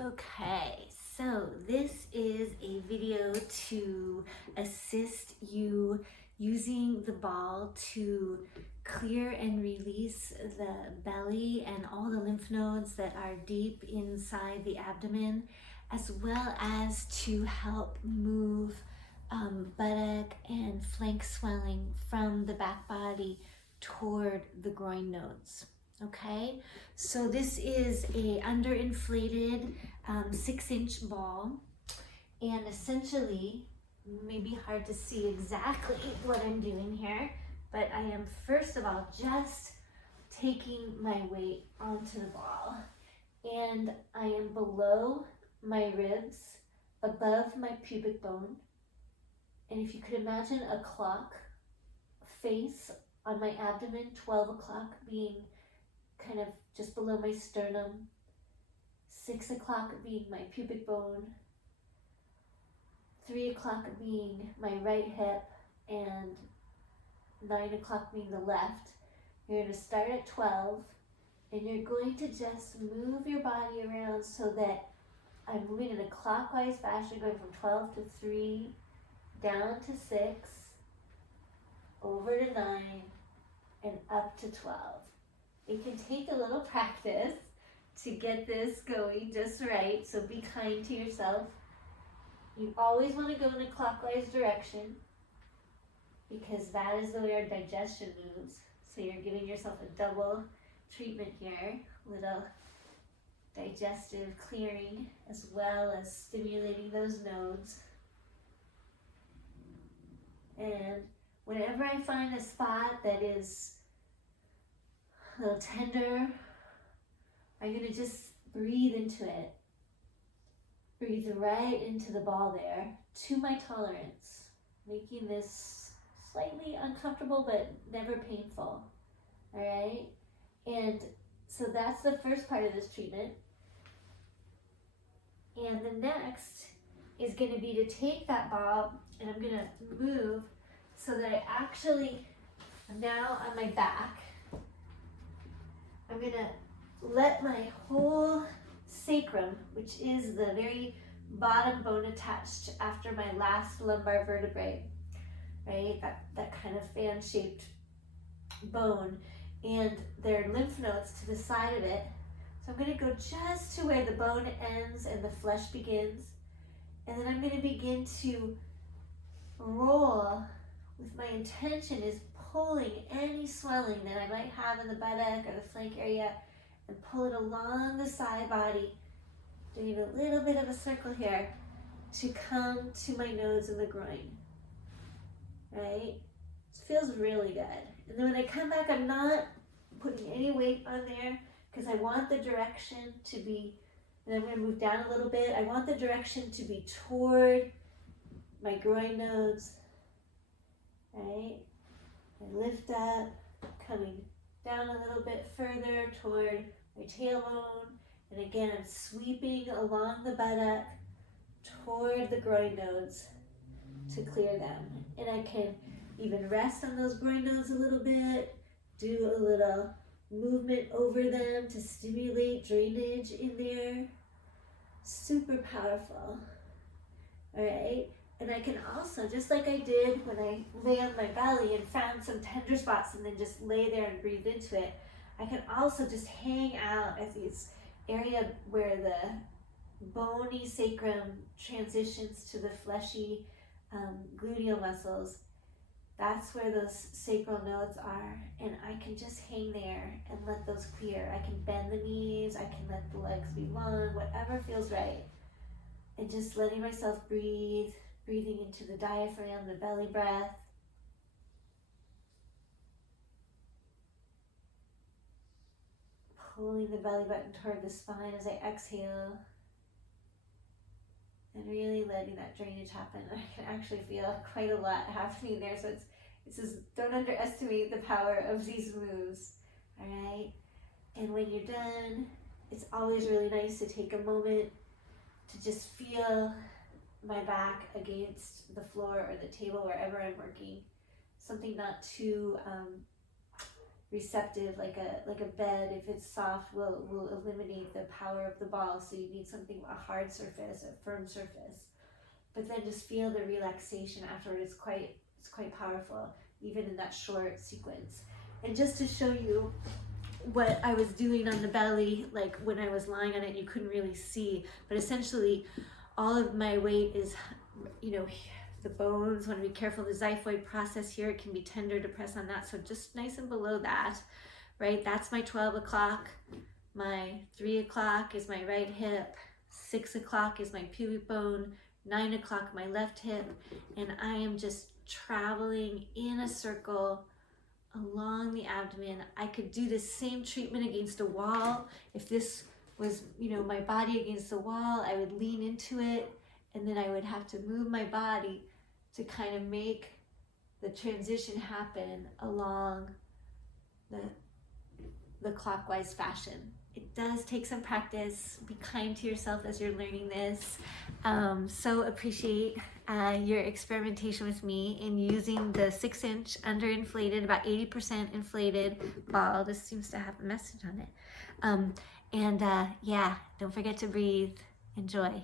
Okay, so this is a video to assist you using the ball to clear and release the belly and all the lymph nodes that are deep inside the abdomen, as well as to help move buttock and flank swelling from the back body toward the groin nodes. Okay, so this is a under-inflated 6-inch ball, and essentially, maybe hard to see exactly what I'm doing here, but I am first of all just taking my weight onto the ball, and I am below my ribs, above my pubic bone, and if you could imagine a clock face on my abdomen, 12 o'clock being kind of just below my sternum, 6 o'clock being my pubic bone, 3 o'clock being my right hip, and 9 o'clock being the left. You're going to start at 12, and you're going to just move your body around so that I'm moving in a clockwise fashion, going from 12 to 3, down to 6, over to 9, and up to 12. It can take a little practice to get this going just right, so be kind to yourself. You always want to go in a clockwise direction because that is the way our digestion moves. So you're giving yourself a double treatment here, little digestive clearing as well as stimulating those nodes. And whenever I find a spot that is a little tender, I'm going to just breathe into it. Breathe right into the ball there, to my tolerance, making this slightly uncomfortable but never painful. All right? And so that's the first part of this treatment. And the next is going to be to take that ball, and I'm going to move so that I actually am now on my back. I'm going to let my whole sacrum, which is the very bottom bone attached after my last lumbar vertebrae, right? That kind of fan-shaped bone, and there are lymph nodes to the side of it. So I'm going to go just to where the bone ends and the flesh begins, and then I'm going to begin to roll with my intention is pulling any swelling that I might have in the buttock or the flank area and pull it along the side body, doing a little bit of a circle here to come to my nodes in the groin, right? It feels really good. And then when I come back, I'm not putting any weight on there because I want the direction to be, and I'm going to move down a little bit, I want the direction to be toward my groin nodes, right? I lift up, coming down a little bit further toward my tailbone, and again I'm sweeping along the buttock toward the groin nodes to clear them. And I can even rest on those groin nodes a little bit, do a little movement over them to stimulate drainage in there. Super powerful. All right. And I can also, just like I did when I lay on my belly and found some tender spots and then just lay there and breathe into it, I can also just hang out at this area where the bony sacrum transitions to the fleshy gluteal muscles. That's where those sacral nodes are, and I can just hang there and let those clear. I can bend the knees, I can let the legs be long, whatever feels right. And just letting myself breathe, breathing into the diaphragm, the belly breath. Pulling the belly button toward the spine as I exhale. And really letting that drainage happen. I can actually feel quite a lot happening there. So it's just, don't underestimate the power of these moves. All right. And when you're done, it's always really nice to take a moment to just feel my back against the floor or the table, wherever I'm working. Something not too receptive, like a bed. If it's soft, will eliminate the power of the ball. So you need something, a hard surface, a firm surface. But then just feel the relaxation afterward. It's quite powerful, even in that short sequence. And just to show you what I was doing on the belly, like when I was lying on it, you couldn't really see, but essentially all of my weight is, the bones. Want to be careful, the xiphoid process here, it can be tender to press on that, so just nice and below that, right? That's my 12 o'clock. My 3 o'clock is my right hip, 6 o'clock is my pubic bone, 9 o'clock my left hip, and I am just traveling in a circle along the abdomen. I could do the same treatment against a wall. If this was, my body against the wall, I would lean into it, and then I would have to move my body to kind of make the transition happen along the clockwise fashion. It does take some practice. Be kind to yourself as you're learning this. So appreciate your experimentation with me in using the 6-inch under-inflated, about 80% inflated ball. This seems to have a message on it. Yeah, don't forget to breathe. Enjoy.